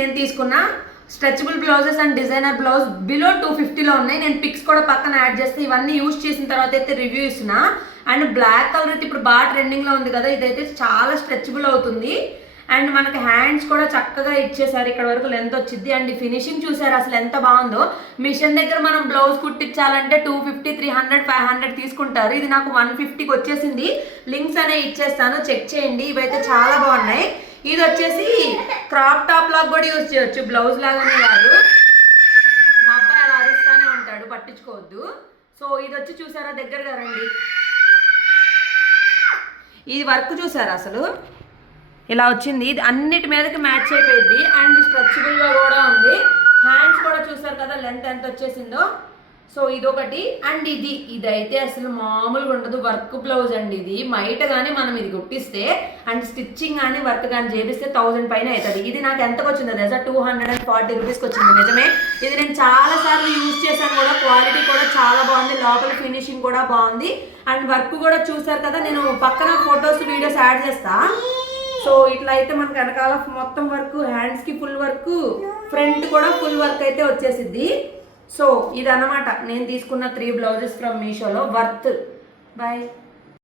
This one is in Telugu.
నేను తీసుకున్న stretchable blouses and designer blouse below 250లో ఉన్నాయి. నేను పిక్స్ కూడా పక్కన యాడ్ చేస్తే ఇవన్నీ యూజ్ చేసిన తర్వాత అయితే రివ్యూ ఇస్తున్నా. అండ్ బ్లాక్ కలర్ అయితే ఇప్పుడు బాగా ట్రెండింగ్లో ఉంది కదా, ఇదైతే చాలా స్ట్రెచబుల్ అవుతుంది. అండ్ మనకి హ్యాండ్స్ కూడా చక్కగా ఇచ్చేసారు, ఇక్కడ వరకు లెంత్ వచ్చింది. అండ్ ఫినిషింగ్ చూసారు అసలు ఎంత బాగుందో. మిషన్ దగ్గర మనం బ్లౌజ్ కుట్టించాలంటే 250, 300, 500 తీసుకుంటారు. ఇది నాకు 150కి వచ్చేసింది. లింక్స్ అనేవి ఇచ్చేస్తాను, చెక్ చేయండి. ఇవైతే చాలా బాగున్నాయి. ఇది వచ్చేసి క్రాప్ టాప్ లాగా కూడా యూజ్ చేయొచ్చు, బ్లౌజ్ లాగానే కాదు. మా అబ్బాయి అలా అరుస్తూనే ఉంటాడు, పట్టించుకోవద్దు. సో ఇది వచ్చి చూసారా, దగ్గరగా రండి. ఈ వర్క్ చూసారా అసలు ఇలా వచ్చింది. ఇది అన్నిటి మీదకి మ్యాచ్ అయిపోయింది. అండ్ స్ట్రెచబుల్గా కూడా ఉంది. హ్యాండ్స్ కూడా చూసారు కదా లెంత్ ఎంత వచ్చేసిందో. సో ఇదొకటి. అండ్ ఇదైతే అసలు మామూలుగా ఉండదు, వర్క్ బ్లౌజ్ అండి. ఇది మైట కానీ మనం ఇది కుట్టిస్తే అండ్ స్టిచ్చింగ్ కానీ వర్క్ కానీ చేపిస్తే 1000 పైన అవుతుంది. ఇది నాకు ఎంతకు వచ్చిందో తెలుసా, 240 రూపీస్కి వచ్చింది. నిజమే, ఇది నేను చాలాసార్లు యూజ్ చేశాను కూడా. క్వాలిటీ కూడా చాలా బాగుంది, లోపల ఫినిషింగ్ కూడా బాగుంది. అండ్ వర్క్ కూడా చూసారు కదా, నేను పక్కన ఫొటోస్ వీడియోస్ యాడ్ చేస్తా. సో ఇట్లా అయితే మనకు వెనకాల మొత్తం వర్క్, హ్యాండ్స్కి ఫుల్ వర్క్, ఫ్రంట్ కూడా ఫుల్ వర్క్ అయితే వచ్చేసిద్ది. సో ఇదన్నమాట నేను తీసుకున్న 3 బ్లౌజెస్ ఫ్రమ్ మీషోలో. వర్త్. బాయ్.